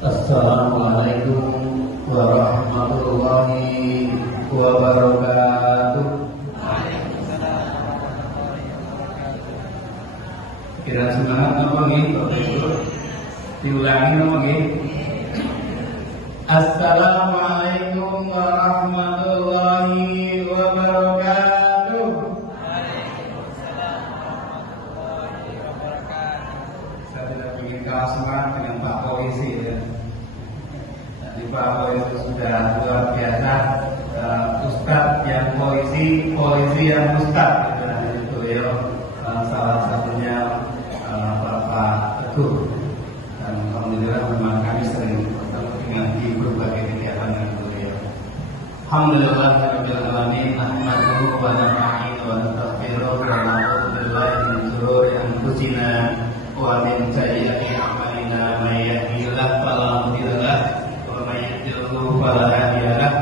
Assalamualaikum warahmatullahi wabarakatuh. Kira semangat apa gitu? Diulangi apa gitu? Assalamualaikum warahmatullahi wabarakatuh. Saya tidak ingin kalah semangat dengan Pak Polisi ya. Pak Polisi sudah luar biasa, Ustadz yang polisi, polisi yang Ustadz itu ya. Salah satunya Bapak Teguh, dan alhamdulillah memang kami sering bertemu dengan di berbagai kegiatan yang beliau. Alhamdulillah rabbil alamin, nahmaduhu wa nasta'inuhu wa nastaghfiruh wa na'udzu billahi min shururi anfusina wa min sayyiati a'malina, may yahdihillahu fala mudilla lahu fala hadiya lahu.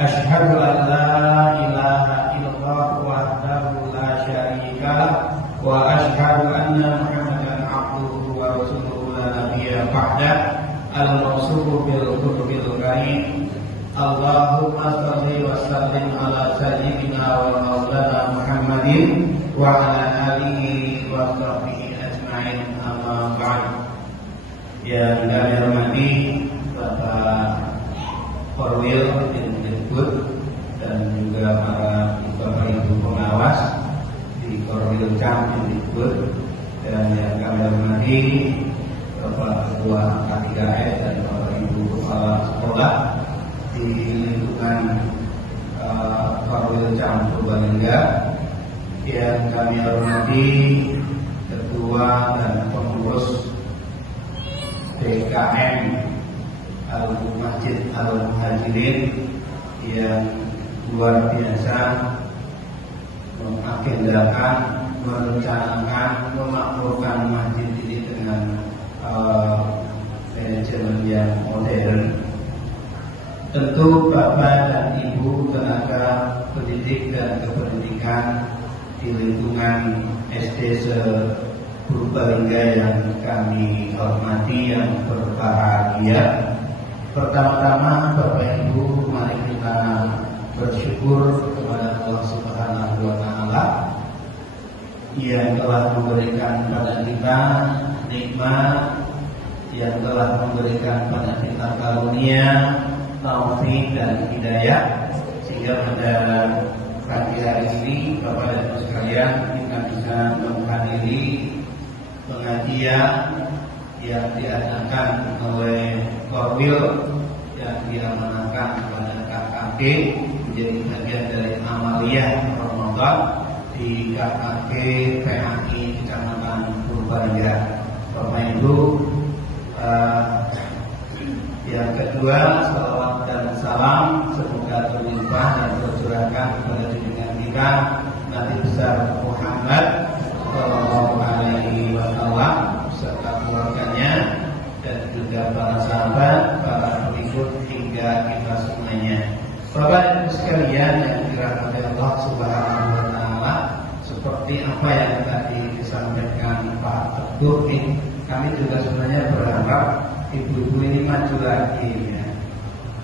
Asyhadu an la ilaha illallah wahdahu la syarika lahu wa asyhadu anna Muhammadan abduhu wa rasuluhu la nabiyya ba'da. Al-mawsufu bil qurbil karim. Allahumma shalli wa sallim ala sayyidina wa maulana Muhammadin wa ala alihi wa sahbihi ajma'in, amma ba'd. Yang kami hormati Bapak Korwil Dikbud dan juga para Bapak Ibu pengawas di Korwil Cam Dikbud, dan yang kami hormati Bapak Ketua K3S dan Bapak Ibu Kepala Sekolah di lingkungan Korwil Cam Purbalingga, yang kami hormati Ketua dan Pengurus BKM Al-Masjid Al-Muhajirin yang luar biasa mengagendakan, merencanakan, memakmurkan masjid ini dengan manajemen yang modern. Tentu Bapak dan Ibu tenaga pendidik dan kependidikan di lingkungan SD Purbalingga yang kami hormati, yang berbahagia. Pertama-tama Bapak Ibu, mari kita bersyukur kepada Allah Subhanahu wa Ta'ala yang telah memberikan pada kita nikmat, yang telah memberikan pada kita karunia, taufik dan hidayah, sehingga pada pagi hari ini Bapak dan Ibu sekalian kita bisa menghadiri pengajian yang diadakan oleh Korwil yang diamanahkan kepada KKG menjadi bagian dari amaliyah Ramadan di KKG PAI Kecamatan Purbalingga. Bapak Ibu, yang kedua, salawat dan salam semoga terlimpah dan tercurahkan kepada junjungan kita Nabi besar Muhammad Sallallahu Alaihi Wasallam serta keluarganya dan juga para sahabat, para pengikut hingga kita semuanya. Bapak dan Ibu sekalian yang dirahmati Allah Subhanahu wa Ta'ala, seperti apa yang tadi disampaikan Pak Teguh, kami juga sebenarnya berharap ibu-ibu ini maju lagi ya.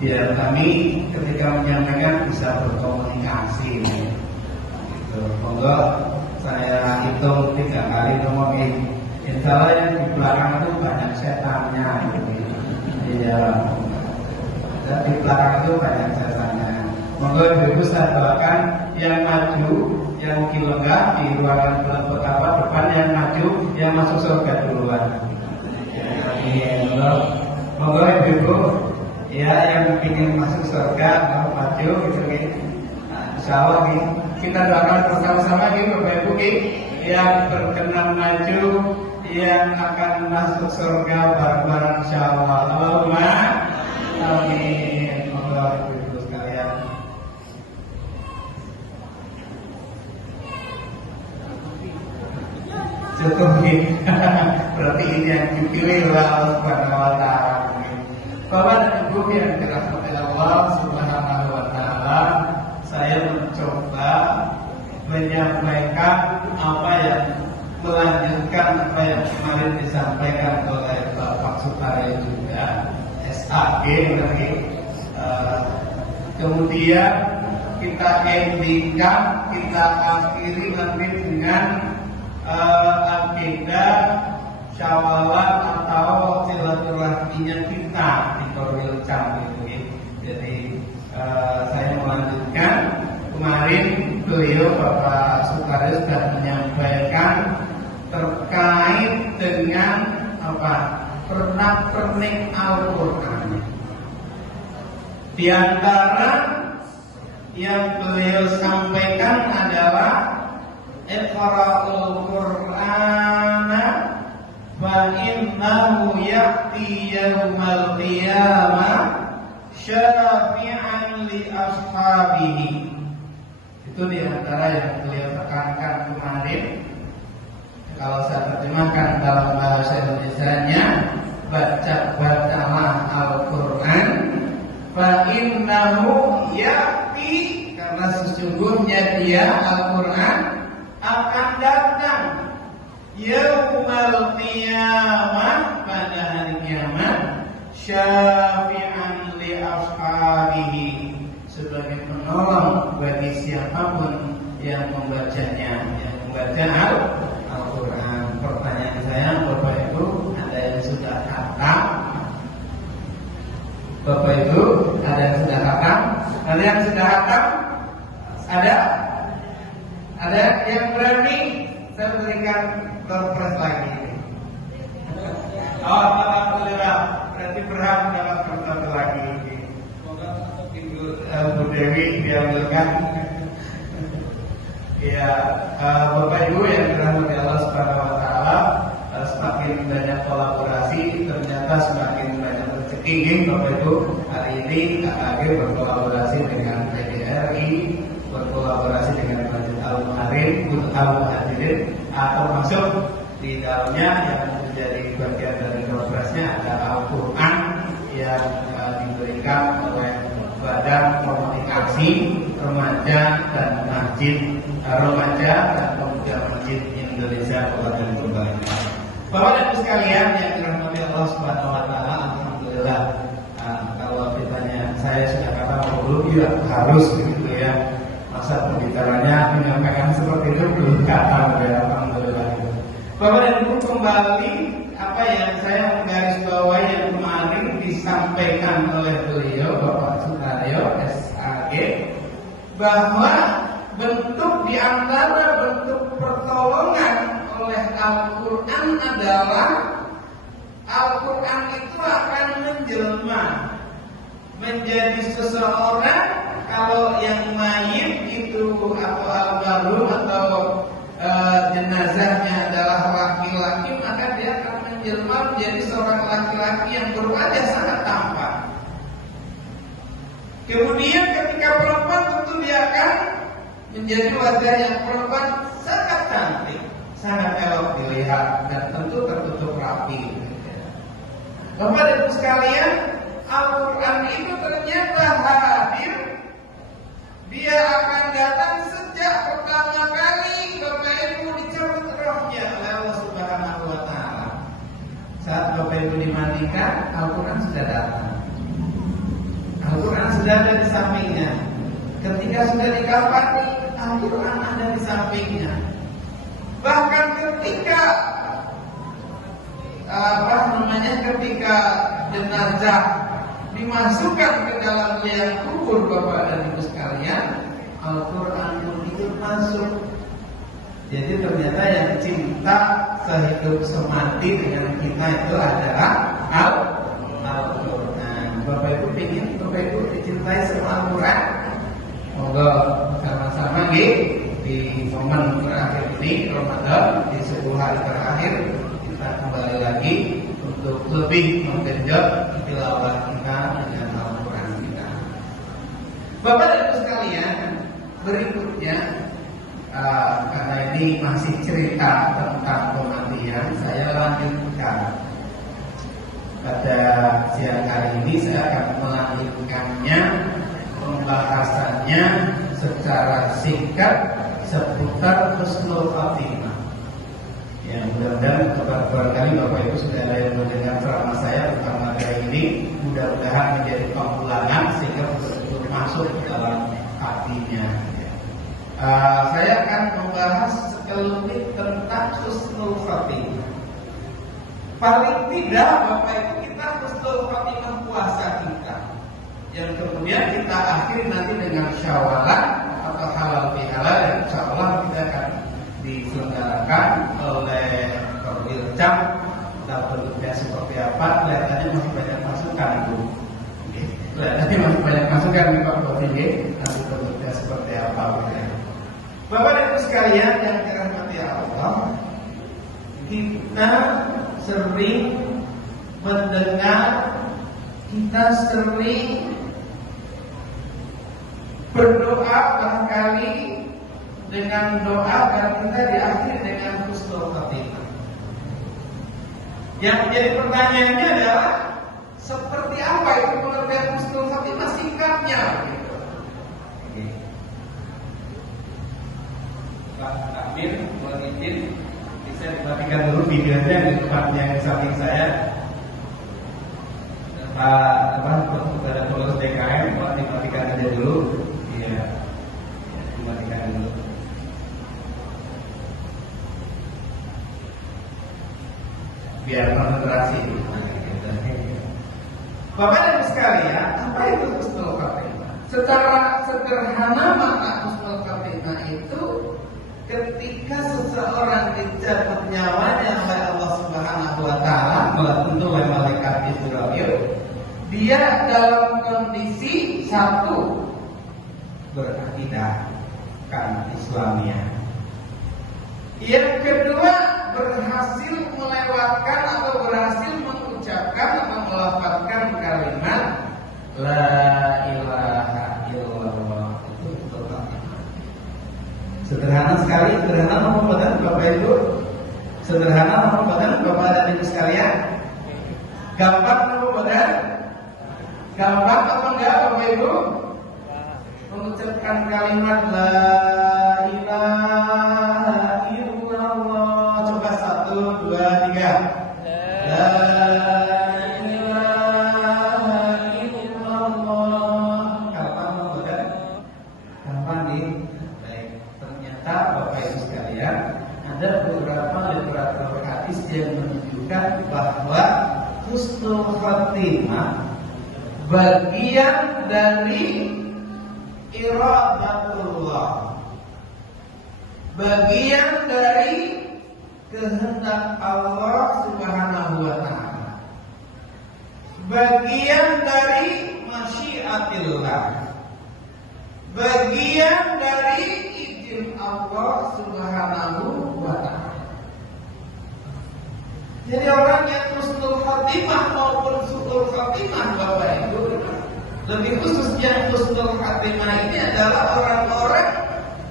Biar kami ketika menyampaikan bisa berkomunikasi ya. Gitu. Monggo saya hitung 3 kali ngomongin. Insya Allah yang di belakang itu banyak setannya gitu. Iya. Dan di belakang itu banyak setannya. Monggo ibu-ibu saya doakan yang maju, yang mungkin lenggah di ruangan bulan betapa depan, yang maju, yang masuk surga duluan. Amin. Monggo ibu-ibu Ya, yang ingin masuk surga mau maju gitu kan. Nah, insya Allah nih, kita doakan bersama-sama nih Bapak Ibu nih, yang berkenan maju, yang akan masuk surga bareng-bareng insya Allah. Allahumma amin. Bapak Ibu sekalian. Cukup nih. Berarti ini yang dipilih oleh Allah Subhanahu wa taala. Bapak dan Ibu yang dirahmati Allah Subhanahu wa taala, saya mencoba menyampaikan apa yang melanjutkan apa yang kemarin disampaikan oleh Bapak Sutaryo juga, SAG berarti. Kemudian kita endingkan, kita akhiri nanti dengan agenda syawalan atau silaturahminya kita di Korwil Cam itu ya. Jadi saya melanjutkan, kemarin beliau Bapak Sutaryo sudah menyampaikan terkait dengan apa, pernak-pernik Al-Quran. Di antara yang beliau sampaikan adalah Iqra'ul Qur'ana fa innahu ya'ti yawmal qiyamah syafi'an li ashabihi. Itu di antara yang beliau tekankan kemarin. Kalau saya terjemahkan dalam bahasa Indonesianya, bacalah Al-Qur'an fa innahu ya'ti, karena sesungguhnya dia Al-Qur'an akan datang yaumul qiyamah, pada hari kiamat, syafi'an li ashabihi, sebagai penolong bagi siapapun yang membacanya, yang membaca Al-Quran. Pertanyaan saya, Bapak Ibu, ada yang sudah khatam? Bapak Ibu, ada yang sudah khatam? Ada yang sudah khatam? Ada? Ada yang berani? Saya berikan doorpress lagi. Oh, alhamdulillah. Berarti berhak mendapatkan satu lagi. Semoga Ibu Dewi diambilkan. Ya, Bapak Ibu yang dirahmati Allah Subhanahu wa taala, semakin banyak kolaborasi ternyata semakin banyak rezeki. Bapak Ibu, hari ini KKG berkolaborasi dengan PDRI, berkolaborasi dengan Masjid Al-Muhajirin, termasuk di dalamnya yang menjadi bagian dari progresnya ada Al-Quran yang diberikan oleh Badan Komunikasi Remaja dan Masjid Remaja dan Pemuda Masjid Indonesia Kabupaten Purbalingga. Bapak dan Ibu sekalian yang dirahmati Allah Subhanahu wa taala, alhamdulillah. Kalau ditanya saya sudah kata belum, ya harus begitu ya. Masa pembicaranya menyampaikan seperti itu belum kata, ya alhamdulillah. Bapak dan Ibu, kembali apa yang saya menggarisbawahi yang kemarin disampaikan oleh beliau Bapak Sutaryo SAG, bahwa bentuk di antara bentuk pertolongan oleh Al-Quran adalah Al-Quran itu akan menjelma menjadi seseorang. Kalau yang mayit itu atau almarhum atau jenazahnya adalah laki-laki, maka dia akan menjelma menjadi seorang laki-laki yang berwajah sangat tampan. Kemudian ketika perempuan, tentu dia akan menjadi wajah yang perempuan sangat cantik, sangat elok dilihat, dan tentu tertutup rapi. Bapak dan Ibu sekalian, Al-Quran itu ternyata hadir. Dia akan datang sejak pertama kali Bapak Ibu dicabut rohnya oleh Allah Subhanahu wa taala. Saat Bapak Ibu dimandikan, Al-Quran sudah datang. Al-Quran sudah ada di sampingnya. Ketika sudah dikafani, Al-Quran ada di sampingnya. Bahkan ketika ketika jenazah dimasukkan ke dalam liang kubur, Bapak dan Ibu sekalian, Al-Quran pun ikut masuk. Jadi ternyata yang cinta sehidup semati dengan kita itu adalah Al-Quran. Bapak Ibu ingin Bapak Ibu dicintai sama Al-Quran. Moga sama-sama di momen terakhir ini Ramadan, di 10 hari terakhir kita kembali lagi untuk lebih menggenjot tilawah kita dengan Al-Quran kita. Bapak dan Ibu sekalian, berikutnya karena ini masih cerita tentang kematian, saya lanjutkan. Pada siang hari ini saya akan melanjutkannya, pembahasannya secara singkat seputar husnul khatimah. Ya, mudah-mudahan barangkali Bapak Ibu sudah ada yang mendengar ceramah saya tentang materi ini. Mudah-mudahan menjadi pengulangan sehingga betul-betul masuk ke dalam hatinya. Saya akan membahas sekelumit tentang husnul khatimah. Paling tidak Bapak Ibu kita husnul khatimah puasa kita, yang kemudian kita akhiri nanti dengan syawalan atau halal bihalal, yang insya Allah kita akan diselenggarakan oleh Perwilcam. Kita bentuknya seperti apa, kelihatannya masih banyak masukan Bu. Kelihatannya masih banyak masukan nih Pak Bodi, nanti bentuknya seperti apa ya. Bapak dan Ibu sekalian yang dirahmati Allah, kita sering mendengar, kita sering berdoa barangkali dengan doa dan kita diakhiri dengan husnul khatimah. Yang menjadi pertanyaannya adalah seperti apa itu pengertian husnul khatimah singkatnya gitu. Pak Amir, mohon izin bisa dimatikan dulu videonya di tempatnya di samping saya. Pak kepada pengurus DKM, mohon dimatikan aja dulu. Iya, dimatikan dulu. Biar konsentrasi. Bapak dan Ibu sekalian, apa itu husnul khatimah? Secara sederhana makna husnul khatimah itu ketika seseorang dicabut nyawanya oleh Allah Subhanahu wa taala melalui malaikat Israil, dia dalam kondisi satu berakidah kan Islamnya. Yang kedua berhasil melewatkan atau berhasil mengucapkan atau melafazkan kalimat la ilaha illallah. Itu total. Sederhana sekali, sederhana pembuatan Bapak Ibu. Sederhana pembuatan Bapak dan Ibu sekalian. Gampang pembuatan? Gampang atau enggak Bapak Ibu? Mengucapkan kalimat la ilaha illallah. Coba 1, 2, 3. La ilaha illallah. Gampang pembuatan? Gampang nih. Baik. Ternyata Bapak Ibu sekalian, ada beberapa literatur hadis yang menunjukkan bahwa husnul khatimah bagian dari iradatullah, bagian dari kehendak Allah Subhanahu wa taala, bagian dari masyiatillah, bagian dari izin Allah Subhanahu wa taala. Jadi orang yang husnul khatimah maupun su'ul khatimah Bapak Ibu, lebih khususnya husnul khatimah ini adalah orang-orang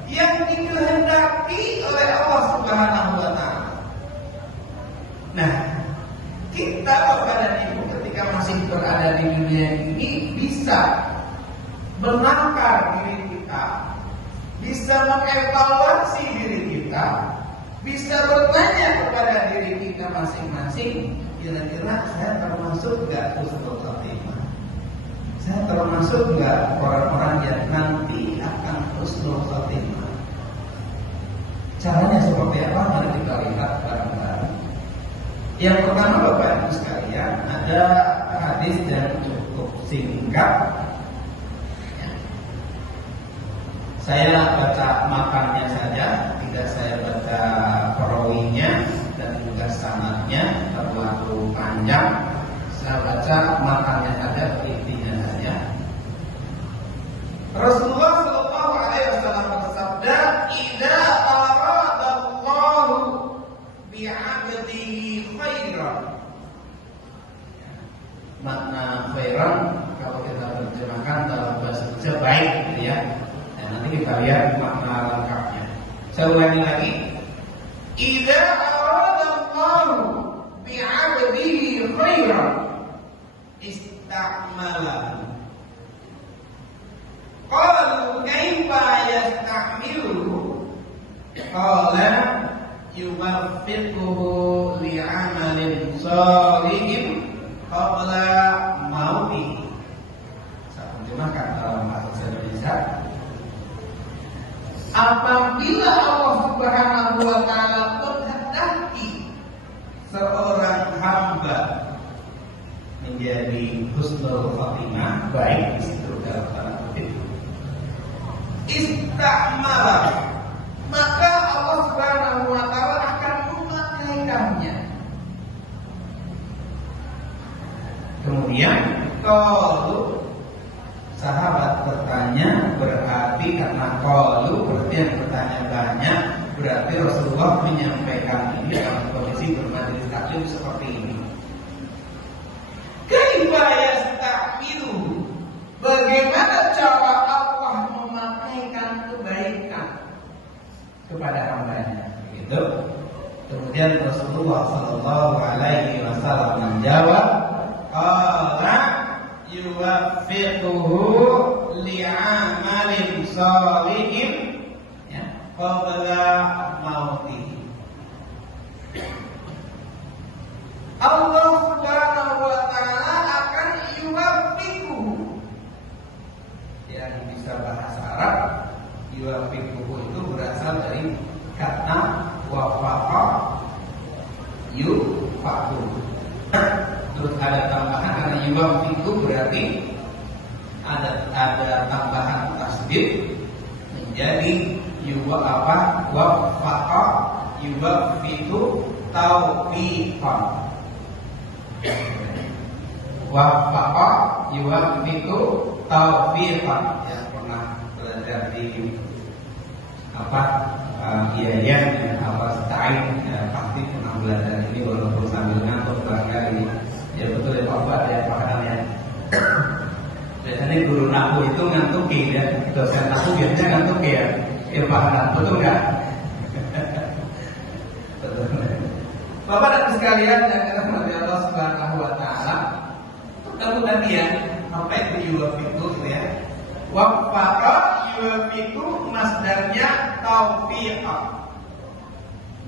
yang dikehendaki oleh Allah Subhanahu wa taala. Nah, kita Bapak dan Ibu ketika masih berada di dunia ini bisa menakar diri kita, bisa mengevaluasi diri kita, bisa bertanya kepada diri kita masing-masing, kira-kira saya termasuk enggak husnul khatimah? Saya termasuk enggak orang-orang yang nanti akan husnul khatimah? Caranya seperti apa? Mari kita lihat bareng-bareng. Yang pertama Bapak Ibu sekalian, ada hadis yang cukup singkat. Saya baca makannya saja, tidak saya baca perawinya dan juga sanadnya terlalu panjang. Saya baca makannya saja, makna khairan kalau kita terjemahkan dalam bahasa Indonesia baik gitu ya. Nah, nanti kita lihat makna lengkapnya. Saya ulangi lagi. Idza aradallahu bi'abdihi khairan istamala. Qalu kaifa yastamilu? Qala yuwaffiquhu li'amalin shalihin qabla mauti. Saya terjemahkan dalam bahasa Indonesia. Apabila Allah Subhanahu wa taala menghendaki seorang hamba menjadi husnul khatimah, baik di situ dalam tanda kutip, istamala, maka Allah Subhanahu wa taala akan memakaikannya. Kemudian kalau sahabat bertanya, berarti karena qalu berarti yang bertanya banyak, berarti Rasulullah menyampaikan ini dalam kondisi bermajelis taklim seperti ini. Kaifa yastamilu? Bagaimana cara Allah memakaikan kebaikan kepada hambanya? Begitu. Kemudian Rasulullah Sallallahu Alaihi Wasallam menjawab, qala yuwaffiquhu li'amalin shalihin ya qabla mauti. Allah Subhanahu wa taala akan yuwaffiquhu. Yang bisa bahasa Arab, yuwaffiquhu itu berasal dari kata wafaqa yufaqqu. Terus ada tambahan karena yuwaffiqu berarti ada tambahan tasdid menjadi wafaqa yuwaffiqu taufiqan. Wafaqa yuwaffiqu taufiqan. Ya, pernah belajar di IAIN Stain pasti pernah belajar ini walaupun sambil ngantuk barangkali. Ya betul ya Pak Fuad ya paham ya. Biasanya guru nahu itu ngantuki ya, dosen nahu biasanya ngantuki ya. Paham betul nggak? Betul. Bapak dan sekalian yang dirahmati Allah Subhanahu wa taala, kamu tadi ya, apa itu yuwaffiqu ya? Waffaqa yuwaffiqu masdarnya taufiqa.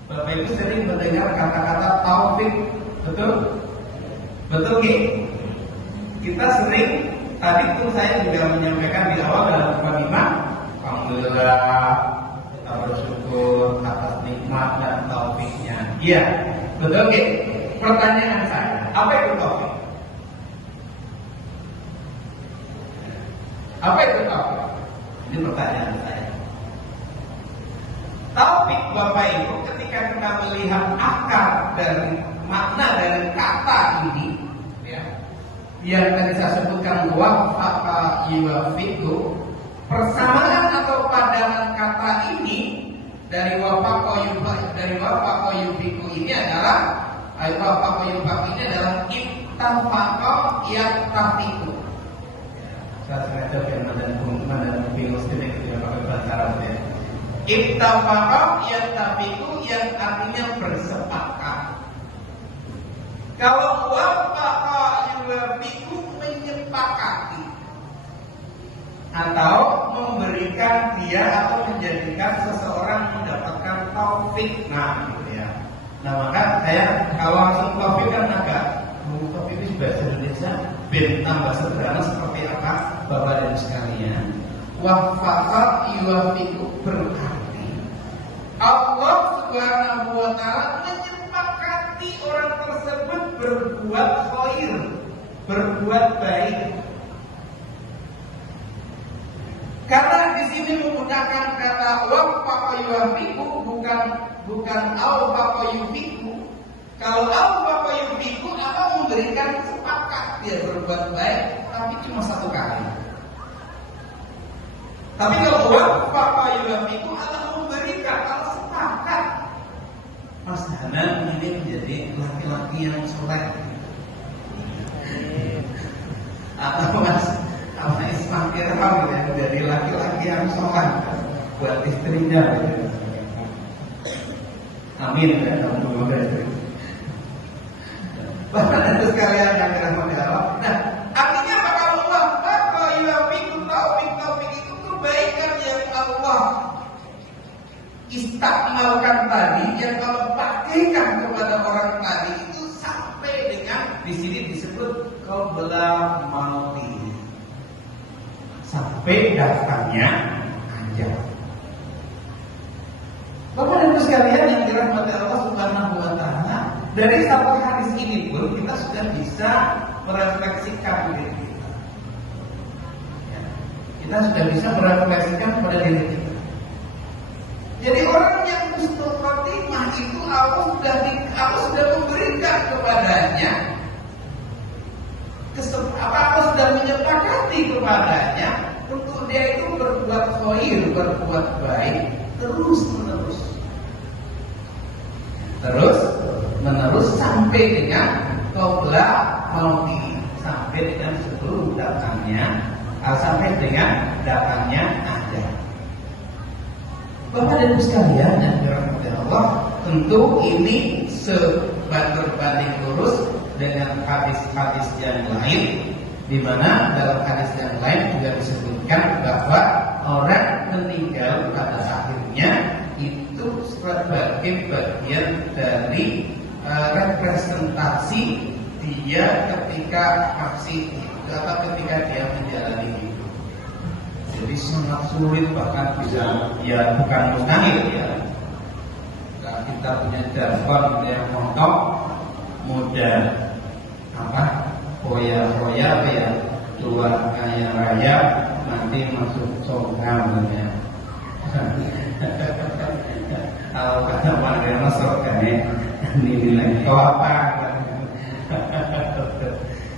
Bapak Ibu sering mendengar kata-kata taufik, betul? Betul nggih? Kita sering, tadi pun saya juga menyampaikan di awal dalam kalimat, alhamdulillah kita bersyukur atas nikmat dan taufiknya. Iya, betul nggih? Pertanyaan saya, apa itu taufik? Apa itu taufik? Ini pertanyaan saya. Taufik Bapak Ibu, ketika kita melihat akar dari makna dari kata ini, ya, yang tadi saya sebutkan waffaqa yuwaffiqu, persamaan atau padanan kata ini dari waffaqa yuwaffiqu ini adalah waffaqa yuwaffiqu ini adalah ittafaqa yattafiqu. Saya sengaja biar dan bingung sedikit ketika pakai bahasa Arab ya. Ittafaqa yattafiqu yang artinya bersepakat. Kalau waffaqa yuwaffiqu menyepakati atau memberikan dia atau menjadikan seseorang mendapatkan taufik. Nah, gitu ya. Nah, maka saya kalau langsung taufik kan agak taufik itu bahasa Indonesia tambah sederhana seperti apa, Bapak dan sekalian. Waffaqa yuwaffiqu berarti Allah Subhanahu wa taala menyepakati orang tersebut berbuat khair, berbuat baik. Karena di sini menggunakan kata waffaqa yuwaffiqu bukan awfaqa yuwaffiqu. Kalau awfaqa yuwaffiqu apa memberikan sepakat dia berbuat baik, tapi cuma satu kali. Tapi kalau waffaqa yuwaffiqu adalah memberikan sepakat. Mas Hanan ini menjadi laki-laki yang soleh. dirham gitu ya, jadi laki-laki yang soleh buat istrinya gitu. Amin ya, semoga istri. Bapak dan Ibu sekalian yang dirahmati Allah. Nah, artinya apa kalau Allah maka yuafiqu taufik itu kebaikan yang Allah istakmalkan tadi, yang Allah pakaikan kepada orang tadi itu sampai dengan di sini disebut qabla mauti, sampai datangnya ajal. Bapak dan Ibu sekalian yang dirahmati Allah Subhanahu wa taala, dari satu hadis ini pun kita sudah bisa merefleksikan diri kita. Ya, kita sudah bisa merefleksikan kepada diri kita. Jadi orang yang husnul khotimah itu Allah sudah memberikan kepadanya Allah sudah menyepakati kepadanya untuk dia itu berbuat khair, berbuat baik terus menerus sampai dengan qabla mauti, sampai dengan sebelum datangnya ajal. Bapak dan Ibu sekalian yang dirahmati Allah, tentu ini berbanding lurus dengan hadis-hadis yang lain, di mana dalam hadis yang lain juga disebutkan bahwa orang meninggal pada akhirnya itu sebagai bagian dari representasi dia ketika ketika dia menjalani hidup. Jadi sangat sulit, bahkan bisa ya bukan mustahil ya. Nah, kita punya jargon yang montok, muda foya ya, tua kaya raya, nanti masuk surga ya. Kalau kata warga masuk kan ya, nilai kau apa?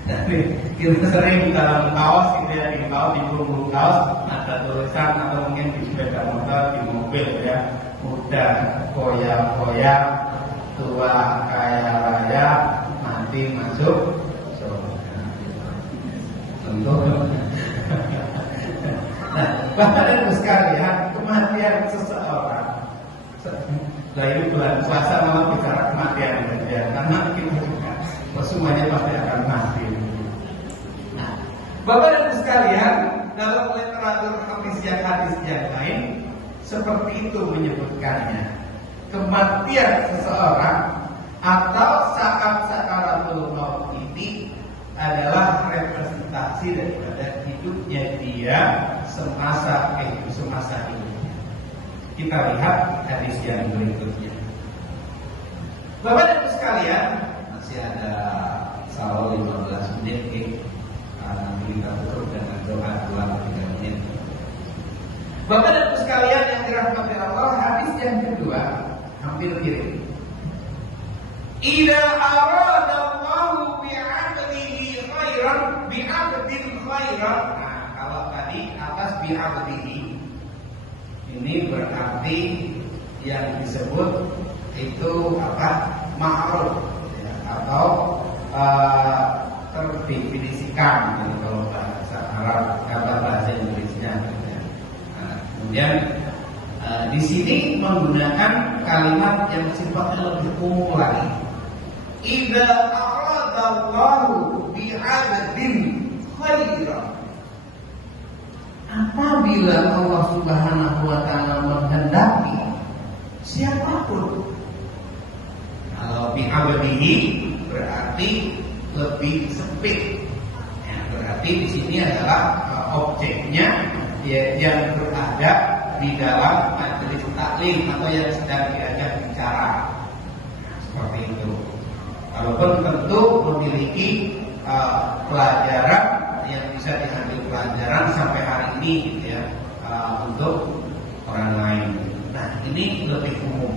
Tapi kita sering dalam kaos gitu ya, di bulu kaos ada tulisan atau mungkin di sepeda motor, di mobil ya, muda foya tua kaya raya, nanti masuk surga. Tentu. Nah, Bapak dan Ibu sekalian, kematian seseorang. Nah, ini bulan puasa malah bicara kematian ya, karena kita juga semuanya pasti akan mati. Nah, Bapak dan Ibu sekalian, dalam literatur hadis yang lain seperti itu menyebutkannya. Kematian seseorang atau saat sakaratul maut ini adalah representasi daripada hidupnya dia semasa hidupnya. Kita lihat hadis yang berikutnya. Bapak dan Ibu sekalian, masih ada salah 15 menit nanti kita tutup dengan doa 2-3 menit. Bapak dan Ibu sekalian yang dirahmati Allah, hadis yang kedua hampir mirip. Idza aradallahu bi'abdihi khairan. Nah, kalau tadi atas bi'abdihi, ini berarti yang disebut itu ma'ruf ya, atau terdefinisikan kalau bahasa Arab, kata bahasa Inggrisnya. Nah, kemudian di sini menggunakan kalimat yang sifatnya lebih umum lagi. Idza aradallahu bi'abdin khairan. Apabila Allah Subhanahu wa taala menghendaki siapapun, kalau bi'abdihi berarti lebih sempit. Ya, berarti di sini adalah objeknya yang berada di dalam majelis taklim atau yang sedang diajak bicara. Nah, seperti itu. Walaupun tentu memiliki pelajaran yang bisa diambil pelajaran sampai hari ini gitu ya, untuk orang lain. Nah, ini lebih umum.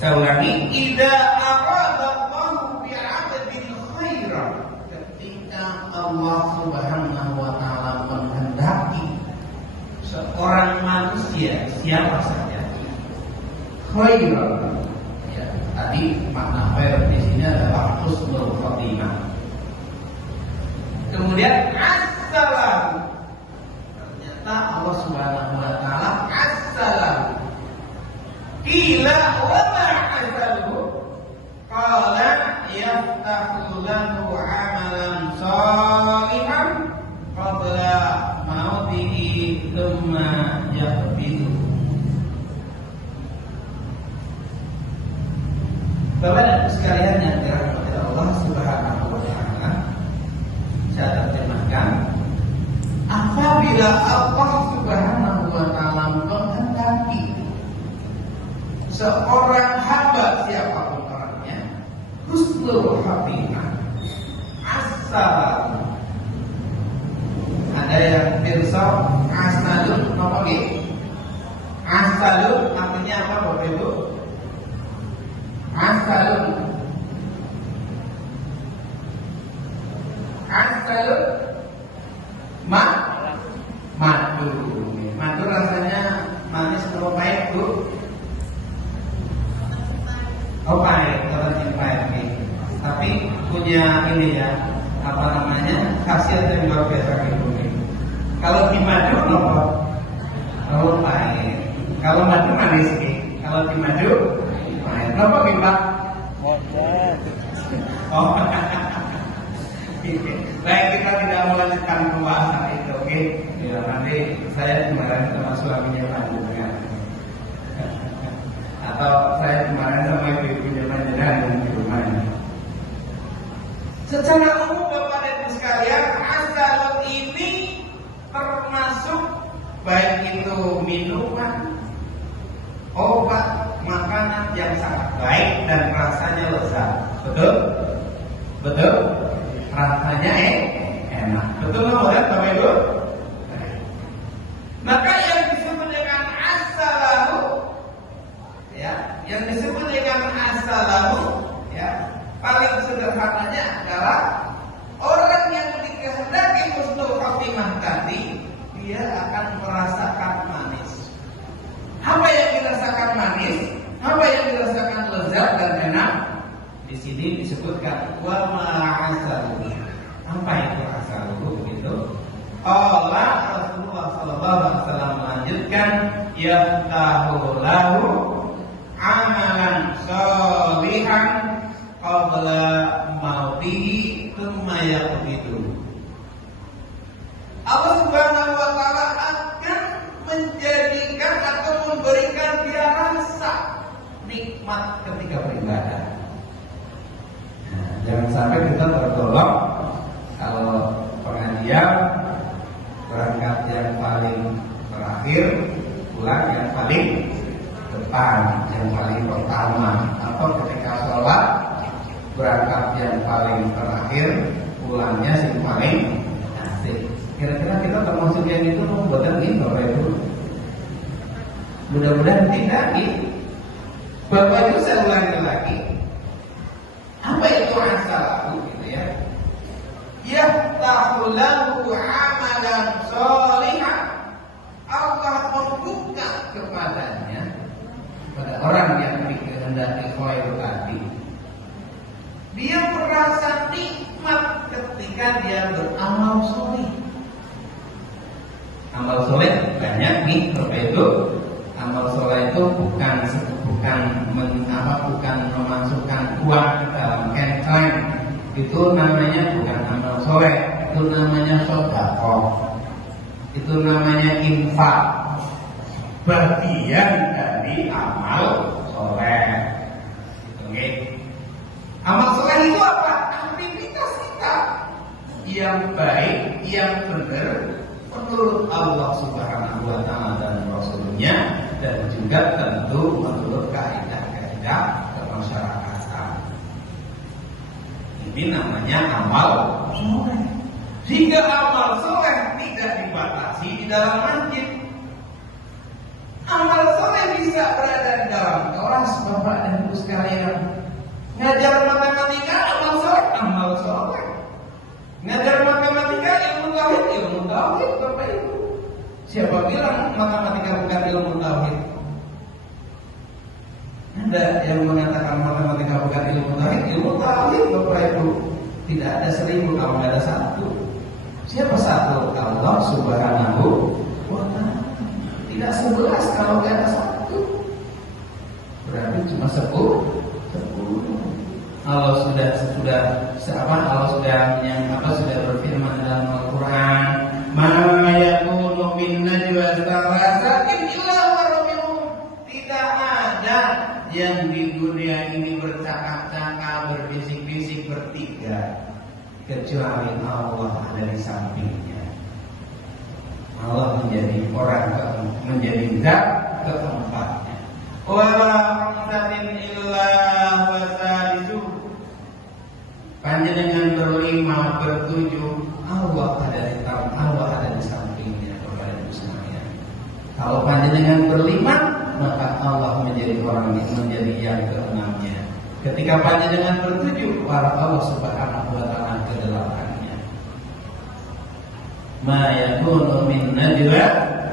Saya ulangi, idza aradallahu bi'abdin khairan, ketika Allah Subhanahu wa taala menghendaki seorang manusia siapa saja khairan. Ya, tadi makna khair di sini adalah husnul khotimah. Kemudian sholihan qabla mautihi thumma yaqbidu. Bapak dan Ibu sekalian yang dirahmati Allah Subhanahu wa taala, saya terjemahkan, apabila Allah Subhanahu wa taala menghendaki seorang hamba siapapun orangnya husnul khatimah, asal ada yang pirsa asalun apa nggih? Asalun artinya apa Bapak Ibu? Asalun madu rasanya manis atau pahit Bu? Oh pahit, kalau pahit nih. Tapi punya ini ya, apa namanya, khasiat yang luar biasa gitu. Kalau di madu apa? Oh pahit. Kalau madu manis nih. Kalau di madu pahit. Kenapa nih Pak? Oh. Baik, kita tidak melanjutkan pembahasan itu, oke? Ya, nanti saya kemarin sama suaminya lanjutkan. Atau saya kemarin sama ibu-ibunya lanjutkan di rumahnya. Secara umum Bapak dan Ibu sekalian, asalun ini termasuk baik itu minuman, obat, makanan yang sangat baik dan rasanya lezat. Betul? Betul? Rasanya enak. Betul nggak Bapak Ibu? Maka yang disebut dengan asalahu, ya, yang disebut dengan asalahu, ya, paling sederhananya adalah orang yang dikehendaki husnul khatimah tadi, dia akan merasakan manis. Apa yang dirasakan manis? Apa yang dirasakan lezat dan enak? Di sini disebutkan wa ma'asalu. Apa itu asalu begitu? Allah Rasulullah sallallahu alaihi wasallam melanjutkan yaftahu lahu amalan sholihan qabla mautihi thumma yaqbidu. Allah Subhanahu wa taala akan menjadikan atau memberikan dia rasa nikmat ketika beribadah. Jangan sampai kita tergolong kalau pengajian berangkat yang paling terakhir, pulang yang paling depan, yang paling pertama, atau ketika sholat berangkat yang paling terakhir, pulangnya yang paling asik. Kira-kira kita termasuk yang itu betul ini Bapak Ibu? Mudah-mudahan tidak nih. Bapak Ibu saya ulangi lagi. Apa itu asalahu gitu ya? Yaftahu lahu amalan sholihan. Allah membuka kepadanya, pada orang yang dikehendaki khair tadi, dia merasa nikmat ketika dia beramal soleh. Amal soleh banyak nih Bapak Ibu. Amal soleh itu bukan memasukkan uang ke dalam kantong. Itu namanya bukan amal soleh, itu namanya sedekah. Itu namanya infak, bagian dari amal soleh. Oke. Amal soleh itu apa? Aktivitas kita yang baik, yang benar menurut Allah Subhanahu wa taala dan Rasulnya, dan juga tentu menurut kaidah-kaidah kemasyarakatan. Ini namanya amal soleh. Jika amal soleh tidak dibatasi di dalam masjid, amal soleh bisa berada di dalam kelas Bapak dan Ibu sekalian. Ngajar matematika amal soleh. Ngajar matematika ilmu tauhid Bapak Ibu. Siapa bilang matematika bukan ilmu tauhid? Ada yang mengatakan matematika bukan ilmu tauhid Bapak Ibu. Tidak ada 1000 kalau tidak ada 1. Siapa satu? Allah Subhanahu wa ta'ala. Tidak 11 kalau tidak ada 1. Berarti cuma 10. Allah sudah kecuali Allah ada di sampingnya. Allah menjadi menjadi zat keempatnya. Wala hamdatin illa wa salisu. Panjenengan berlima, bertujuh, Allah ada di sampingnya kepada Ibu sekalian. Kalau panjenengan berlima, maka Allah menjadi yang keenamnya. Ketika panjenengan bertujuh, para Allah Subhanahu wa taala kedelapannya. Ma yakunu min najwa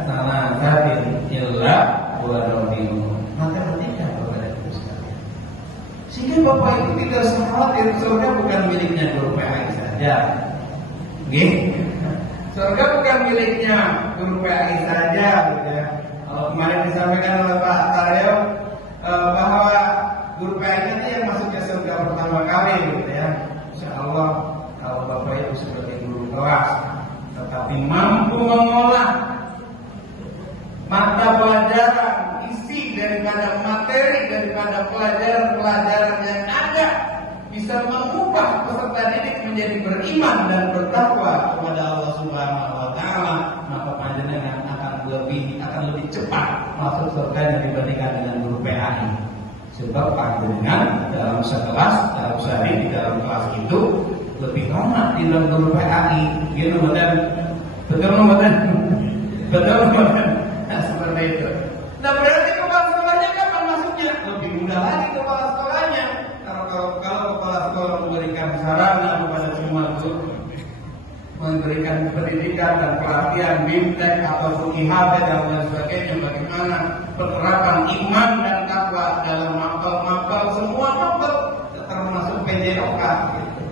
salasatin illa wa rabbihum. Maka ketika kepada Ibu sekalian, sehingga Bapak Ibu tidak usah khawatir, surga bukan miliknya guru PAI saja. Surga bukan miliknya guru PAI saja, gitu ya. Kalau kemarin disampaikan oleh Pak Taryo bahwa guru PAI itu yang masuk ke surga pertama kali, gitu ya. Insya Allah kalau Bapak Ibu sebagai guru kelas tetapi mampu mengolah mata pelajaran, isi daripada materi, daripada pelajaran-pelajaran yang ada, bisa mengubah peserta didik menjadi beriman dan bertakwa kepada Allah Subhanahu wa taala, maka panjenengan akan lebih cepat masuk surga dibandingkan dengan guru PAI. Sebab panjenengan dalam sekelas, dalam sehari di dalam kelas itu lebih lama di dalam guru PAI. Gitu, betul. Nah, seperti itu. Nah, berarti kepala sekolahnya kapan masuknya? Lebih mudah lagi kepala sekolahnya. Kalau kepala sekolah memberikan sarana kepada semua guru, memberikan pendidikan dan pelatihan BIMTEK ataupun IHB dan lain sebagainya, bagaimana penerapan iman dan takwa dalam mapel semua mapel termasuk PJOK, gitu.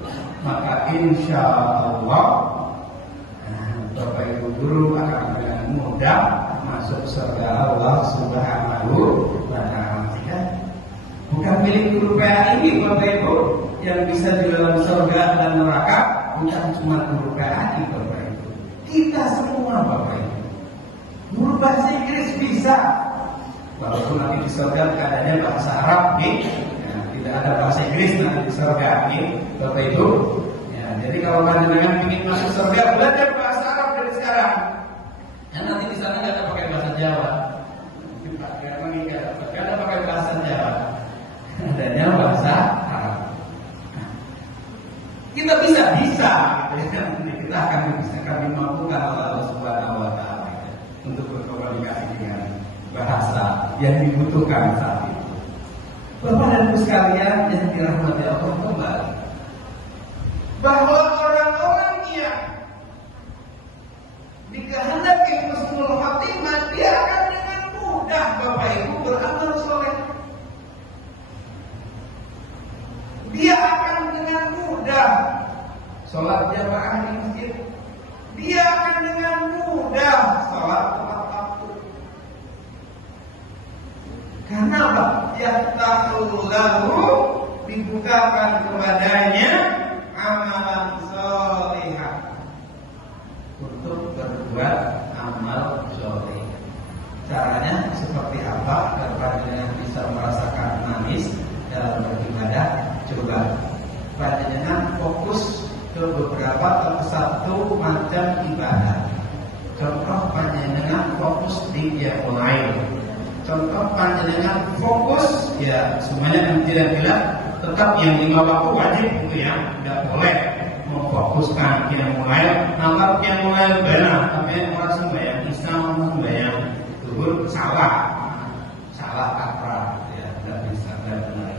Maka insya Allah Bapak Ibu guru akan dengan mudah masuk surga Allah Subhanahu wa taala. Bukan milik guru PAI ini Bapak Ibu, yang bisa di dalam surga dan neraka bukan cuma guru PAI Bapak Ibu. Kita semua Bapak Ibu. Guru bahasa Inggris bisa, walaupun nanti di surga keadaannya bahasa Arab, tidak ada bahasa Inggris nanti di surga, Bapak Ibu. Ya, jadi kalau panjenengan ingin masuk surga, belajar bahasa Arab dari sekarang. Dan nanti di sana nggak ada pakai bahasa Jawa. Nggak ada pakai bahasa Jawa. Adanya bahasa Arab. Kita bisa, gitu ya. Kita akan dimampukan oleh Allah Subhanahu wa taala untuk berkomunikasi dengan bahasa yang dibutuhkan saat itu. Bapak dan Ibu sekalian yang dirahmati Allah kembali, bahwa orang-orang yang dikehendaki husnul khotimah, dia akan dengan mudah Bapak Ibu beramal soleh. Dia akan dengan mudah sholat jamaah di masjid. Dia akan dengan mudah sholat tepat waktu. Karena apa? Yaftahullahu, dibukakan kepadanya amalan sholihah, untuk berbuat amal sholih. Caranya seperti apa agar panjenengan bisa merasakan manis dalam beribadah? Coba panjenengan fokus ke beberapa atau satu macam ibadah. Contoh panjenengan fokus di qiyamul lail. Contoh panjenengan fokus, ya semuanya yang tidak bilang tetap yang 5 waktu wajib itu ya, tidak boleh memfokuskan qiyamul lail. Nama qiyamul lail benar, tapi orang sembahyang Islam, orang sembahyang zuhur salah kaprah, ya tidak bisa, tidak benar.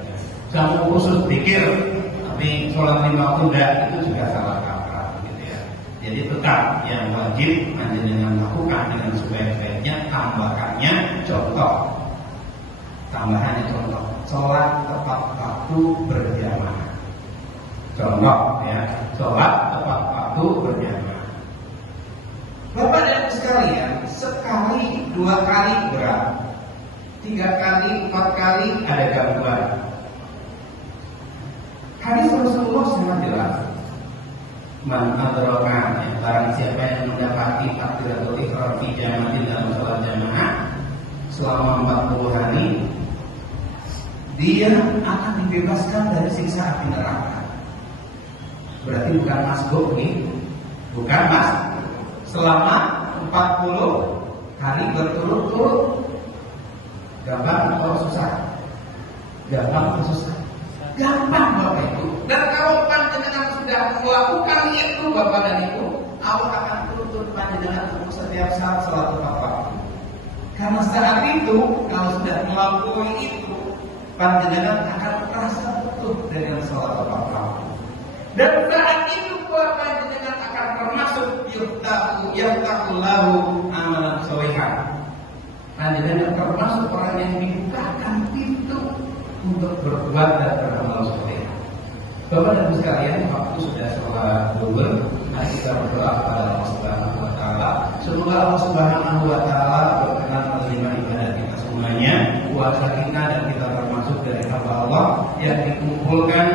Kamu khusus pikir, tapi sholat 5 waktu itu juga salah kaprah, gitu ya. Jadi tetap yang wajib panjenengan lakukan dengan sebaik-baiknya. Tambahannya contoh, sholat tepat waktu berjamaah. Contoh ya, sholat tepat waktu berjamaah. Bapak dan Ibu sekalian, sekali, 2 kali berat, 3 kali, 4 kali ada gangguan. Hadis Rasulullah sangat jelas. Man adraka, barang siapa yang mendapati takbiratul ihram fi jama'atin dalam sholat jamaah selama 40 hari, dia akan dibebaskan dari siksa api neraka. Berarti bukan masbuk nih, bukan mas. Selama 40 hari berturut-turut. Gampang atau susah? Gampang atau susah? Gampang Bapak Ibu. Dan kalau panjenengan sudah melakukan itu Bapak dan Ibu, Allah akan tuntut panjenengan untuk setiap saat salat tepat waktu. Karena saat itu kalau sudah melakukan itu, panjenengan akan merasa butuh dengan salat tepat waktu. Dan saat itu panjenengan akan termasuk yaftahu lahu amalan sholihan. Panjenengan termasuk orang yang dibukakan pintu untuk berbuat dan beramal soleh. Bapak dan Ibu sekalian, waktu sudah sholat zuhur. Mari kita berdoa kepada Allah Subhanahu Wa Taala. Semoga Allah Subhanahu Wa Taala berkenan menerima ibadah kita semuanya, puasa kita dan kita termasuk dari hamba Allah yang dikumpulkan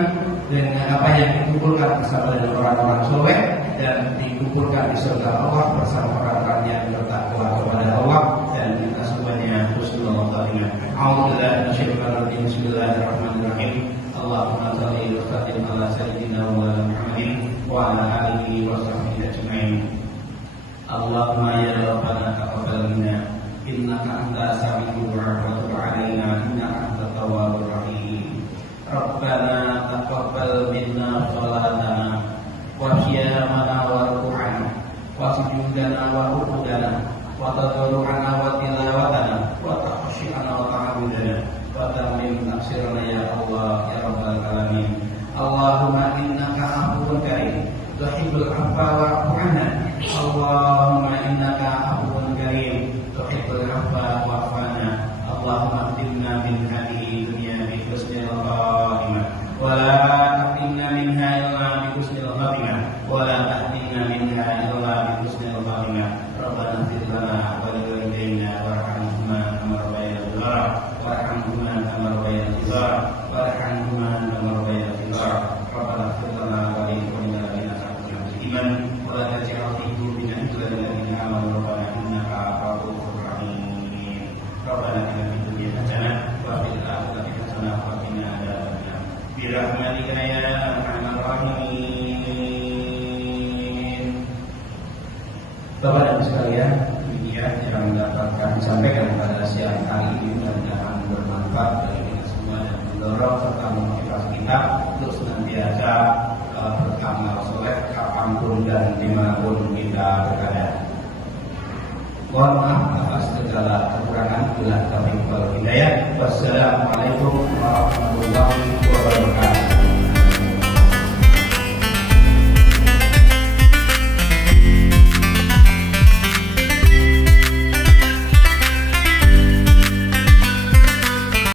dengan apa yang dikumpulkan bersama dengan orang-orang soleh dan dikumpulkan di surga Allah bersama orang-orang yang bertakwa kepada Allah dan kita semuanya husnul khotimah. A'udzubillahi minasyaitonir rajim. Bismillahirrahmanirrahim. Allahumma shalli wa sallim ala sayyidina wa Muhammadin wa ala alihi wa sahbihi ajma'in. Allahumma ya rabbana taqabbal minna innaka antas samiul du'a wa tub 'alaina innaka antat tawwabur rahim. Rabbana taqabbal minna salatana wa qiyamana wa ruku'ana wa sujudana wa ruku'ana wa tadarru'ana wa tilawatana wa takhshi'ana wa ta'abudana wa tamim nafsirana ya Allah ya rabbal alamin. Allahumma innaka afuwun karim tuhibbul 'afwa wa'fu 'anna. Allahumma innaka afuwun karim tuhibbul 'afwa wa'fu 'anna. Allahumma qimna min hadhihi dunya bi husnil khatimah wa la taqimna minha illa bi husnil khatimah wa la tahdina minha illa bi husnil khatimah. Rabbana ighfir lana wa li walidayna warhamhuma kama rabbayana shaghira warhamhuma kama rabbayana shaghira warhamhuma kama rabbayana shaghira. Rabbana ighfir lana wa li ikhwanina alladhina sabaquna bil iman wa la taj'al fi qulubina ghillan lil ladzina amanu rabbana innaka ghafurur rahim. Rabbana atina fid dunya hasanah wa fil akhirati hasanah wa qina adzabannar. Bi rahmatika ya arhamar rahimin. Bapak dan Ibu sekalian, demikian yang mendapatkan disampaikan pada siang hari ini, mudah-mudahan bermanfaat bagi kita semua dan mendorong serta memotivasi kita untuk senantiasa beramal soleh kapanpun dan dimanapun kita berada. Mohon maaf atas segala kekurangan. Bila taufiq wal hidayah. Wassalamualaikum warahmatullahi wabarakatuh.